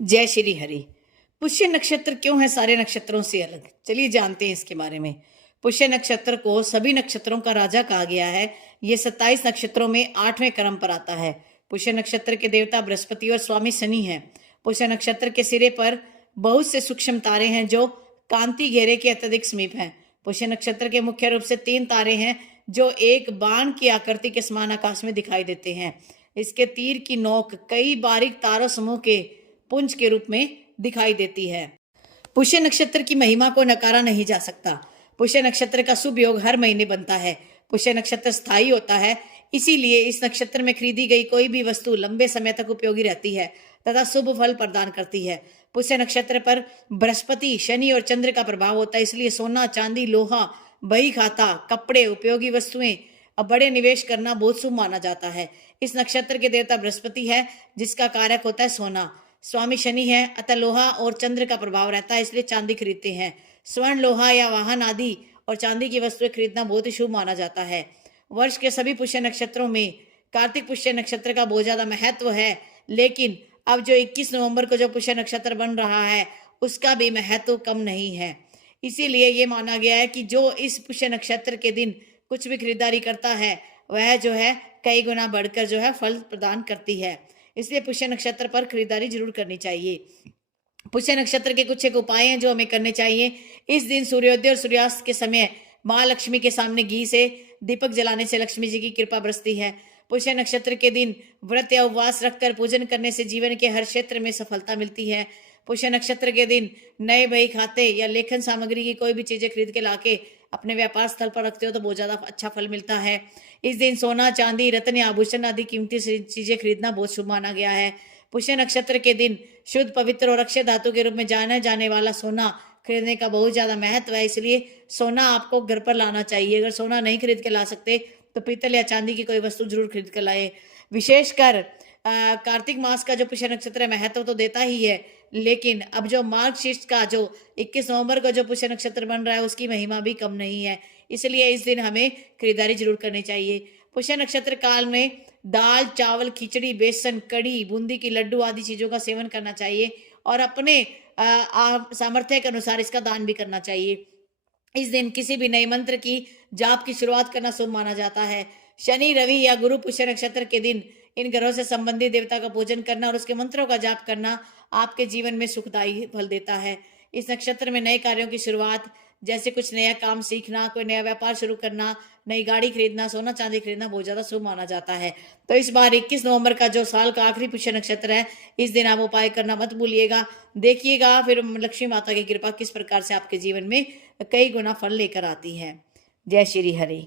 जय श्री हरि। पुष्य नक्षत्र क्यों है सारे नक्षत्रों से अलग? चलिए जानते हैं इसके बारे में। पुष्य नक्षत्र को सभी नक्षत्रों का राजा कहा गया है। ये 27 नक्षत्रों में 8वें क्रम पर आता है। पुष्य नक्षत्र के देवता बृहस्पति और स्वामी शनि हैं। पुष्य नक्षत्र के सिरे पर बहुत से सूक्ष्म तारे हैं जो कांति घेरे के अत्यधिक समीप हैं। पुष्य नक्षत्र के मुख्य रूप से 3 तारे हैं जो एक बाण की आकृति के समान आकाश में दिखाई देते हैं। इसके तीर की नोक कई बारीक तारों समूह के पुंज के रूप में दिखाई देती है। पुष्य नक्षत्र की महिमा को नकारा नहीं जा सकता। पुष्य नक्षत्र का शुभ योग हर महीने बनता है। पुष्य नक्षत्र स्थायी होता है, इसीलिए इस नक्षत्र में खरीदी गई कोई भी वस्तु लंबे समय तक उपयोगी रहती है तथा शुभ फल प्रदान करती है। पुष्य नक्षत्र पर बृहस्पति, शनि और चंद्र का प्रभाव होता है, इसलिए सोना, चांदी, लोहा, बही खाता, कपड़े, उपयोगी वस्तुएं और बड़े निवेश करना बहुत शुभ माना जाता है। इस नक्षत्र के देवता बृहस्पति है, जिसका कारक होता है सोना। स्वामी शनि है, अतः लोहा और चंद्र का प्रभाव रहता है, इसलिए चांदी खरीदते हैं। स्वर्ण, लोहा या वाहन आदि और चांदी की वस्तुएं खरीदना बहुत ही शुभ माना जाता है। वर्ष के सभी पुष्य नक्षत्रों में कार्तिक पुष्य नक्षत्र का बहुत ज्यादा महत्व है, लेकिन अब जो 21 नवंबर को जो पुष्य नक्षत्र बन रहा है उसका भी महत्व कम नहीं है। इसीलिए ये माना गया है कि जो इस पुष्य नक्षत्र के दिन कुछ भी खरीदारी करता है वह जो है कई गुना बढ़कर जो है फल प्रदान करती है। इसलिए पुष्य नक्षत्र पर खरीदारी जरूर करनी चाहिए। पुष्य नक्षत्र के कुछ एक उपाय हैं जो हमें करने चाहिए। इस दिन सूर्योदय और सूर्यास्त के समय माँ लक्ष्मी के सामने घी से दीपक जलाने से लक्ष्मी जी की कृपा बरसती है। पुष्य नक्षत्र के दिन व्रत या उपवास रखकर पूजन करने से जीवन के हर क्षेत्र में सफलता मिलती है। पुष्य नक्षत्र के दिन नए बही खाते या लेखन सामग्री की कोई भी चीजें खरीद के लाके अपने व्यापार स्थल पर रखते हो तो बहुत ज्यादा अच्छा फल मिलता है। इस दिन सोना, चांदी, रत्न या आभूषण आदि कीमती चीजें खरीदना बहुत शुभ माना गया है। पुष्य नक्षत्र के दिन शुद्ध, पवित्र और अक्षय धातु के रूप में जाना जाने वाला सोना खरीदने का बहुत ज्यादा महत्व है, इसलिए सोना आपको घर पर लाना चाहिए। अगर सोना नहीं खरीद के ला सकते तो पीतल या चांदी की कोई वस्तु जरूर खरीद कर लाए। विशेषकर कार्तिक मास का जो पुष्य नक्षत्र है महत्व तो देता ही है, लेकिन अब जो मार्गशीर्ष का जो 21 नवंबर को जो पुष्य नक्षत्र बन रहा है उसकी महिमा भी कम नहीं है, इसलिए इस दिन हमें खरीदारी जरूर करनी चाहिए। पुष्य नक्षत्र काल में दाल, चावल, खिचड़ी, बेसन, कढ़ी, बूंदी की लड्डू आदि चीजों का सेवन करना चाहिए और अपने सामर्थ्य के अनुसार इसका दान भी करना चाहिए। इस दिन किसी भी नए मंत्र की जाप की शुरुआत करना शुभ माना जाता है। शनि, रवि या गुरु पुष्य नक्षत्र के दिन इन ग्रहों से संबंधित देवता का पूजन करना और उसके मंत्रों का जाप करना आपके जीवन में सुखदायी फल देता है। इस नक्षत्र में नए कार्यों की शुरुआत, जैसे कुछ नया काम सीखना, कोई नया व्यापार शुरू करना, नई गाड़ी खरीदना, सोना चांदी खरीदना बहुत ज्यादा शुभ माना जाता है। तो इस बार 21 नवंबर का जो साल का आखिरी पुष्य नक्षत्र है, इस दिन आप उपाय करना मत भूलिएगा। देखिएगा फिर लक्ष्मी माता की कृपा किस प्रकार से आपके जीवन में कई गुना फल लेकर आती है। जय श्री हरि।